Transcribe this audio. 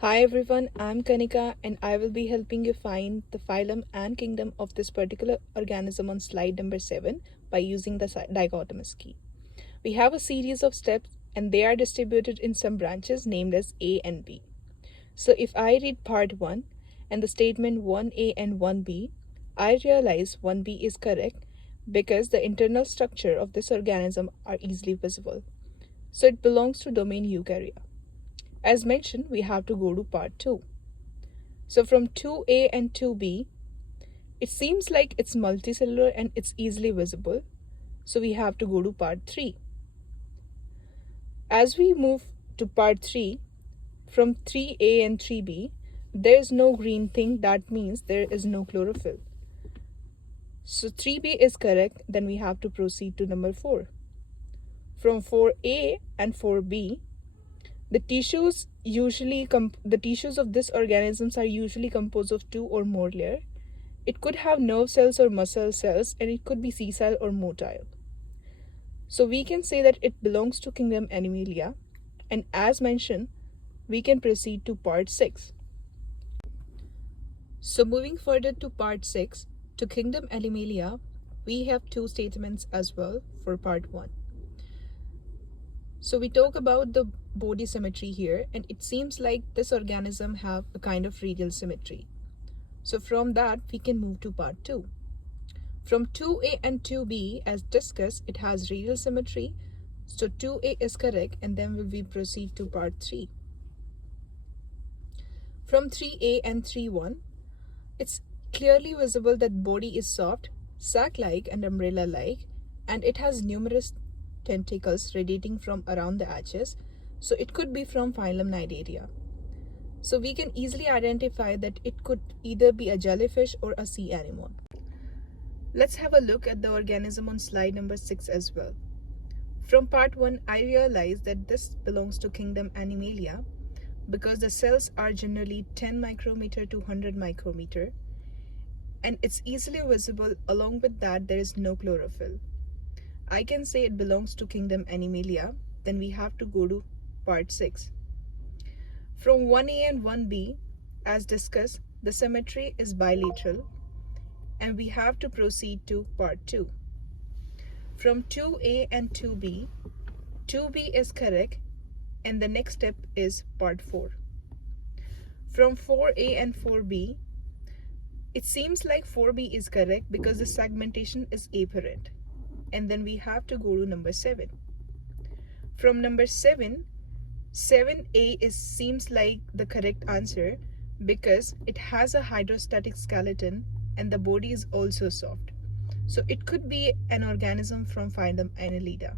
Hi everyone, I'm Kanika and I will be helping you find the phylum and kingdom of this particular organism on slide number 7 by using the dichotomous key. We have a series of steps and they are distributed in some branches named as A and B. So if I read part 1 and the statement 1A and 1B, I realize 1B is correct because the internal structure of this organism are easily visible. So it belongs to domain Eukarya. As mentioned, we have to go to part 2. So from 2A and 2B, it seems like it's multicellular and it's easily visible. So we have to go to part 3. As we move to part 3, from 3A and 3B, there is no green thing. That means there is no chlorophyll. So 3B is correct. Then we have to proceed to number 4. From 4A and 4B, the tissues of this organisms are usually composed of 2 or more layers. It could have nerve cells or muscle cells, and it could be sessile or motile. So we can say that it belongs to kingdom Animalia, and as mentioned, we can proceed to part 6. So moving further to part 6, to kingdom Animalia, we have two statements as well for part 1. So we talk about the body symmetry here, and it seems like this organism have a kind of radial symmetry. So from that, we can move to part 2. From 2A and 2B, as discussed, it has radial symmetry. So 2A is correct, and then we proceed to part 3. From 3A and 3.1, it's clearly visible that body is soft, sac-like and umbrella-like, and it has numerous tentacles radiating from around the edges. So it could be from phylum Cnidaria. So we can easily identify that it could either be a jellyfish or a sea anemone. Let's have a look at the organism on slide number 6 as well. From part 1, I realized that this belongs to kingdom Animalia because the cells are generally 10 micrometer to 100 micrometer, and it's easily visible. Along with that, there is no chlorophyll. I can say it belongs to kingdom Animalia. Then we have to go to part 6. From 1A and 1B, as discussed, the symmetry is bilateral, and we have to proceed to part 2. From 2A and 2B, 2B is correct, and the next step is part 4. From 4A and 4B, it seems like 4B is correct because the segmentation is apparent, and then we have to go to number 7. From number 7, 7A seems like the correct answer because it has a hydrostatic skeleton and the body is also soft. So it could be an organism from phylum Annelida.